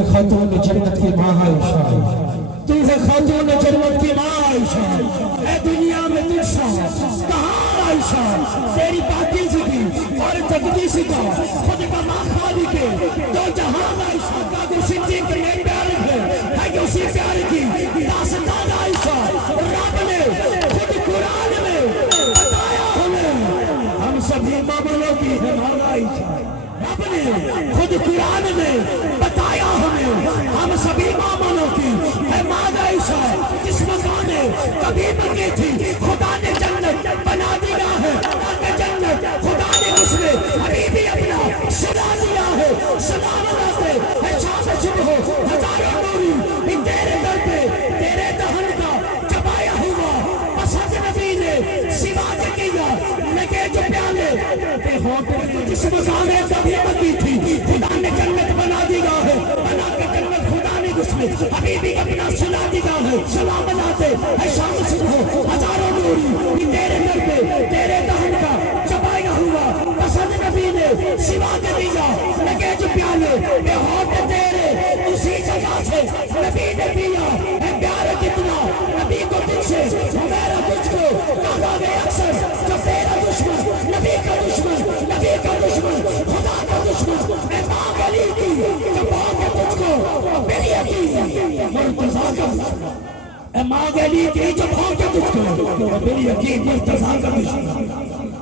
ہے خاتون جنت کی ماں عائشہ، تو ہے خاتون جنت کی ماں عائشہ، اے دنیا میں تجھ سا کہاں عائشہ، تیری پاکیزگی کی اور تقدیس کا خود کا ماں خالی کے دو جہان عائشہ کا جو صدیق کے نئے پیار ہے کہ اسی پیار کی داستان عائشہ رب نے خود قرآن میں بتایا ہمیں، ہم سبھی معاملوں کی ہے ماں عائشہ، رب نے خود قرآن میں بتایا ہمیں، ہم سبھی معاملوں کی ہے ماں عائشہ، جس مکان نے کبھی مانگی تھی خدا نے جنت بنا دیا ہے، جنت خدا نے اس میں ابھی بھی اپنا صدا دیا ہے، سلام لاتے ہے شام صبح ہزاروں نوری تیرے در پہ تیرے دہن کا چبایا ہوا، پسند نبی نے سوا کے کیا لگے جو پیالے تے ہوتے، جس مکان نے کبھی مانگی تھی خدا نے جنت بنا دیا ہے، بنا کے جنت خدا نے اس میں ابھی بھی اپنا صدا دیا ہے، سلام لاتے ہے شام صبح ہزاروں نوری تیرے در پہ تیرے دہن کا چبایا ہوا، پسند نبی نے سوا کے دیا لگے جو پیالے تے ہوتے تیرے، اسی جگہ سے نبی نے پیا ہے پیار کتنا نبی کو تجھ سے، میرا تجھ کو کہا گئے اکثر، جو تیرا دشمن نبی کا دشمن، نبی کا دشمن خدا کا دشمن، میں ماں گلی کی جو بھاگ تجھ کو میری یقین مرتضیٰ کا دشمن، اے ماں گلی کی جو بھاگ تجھ کو میری یقین مرتضیٰ کا دشمن،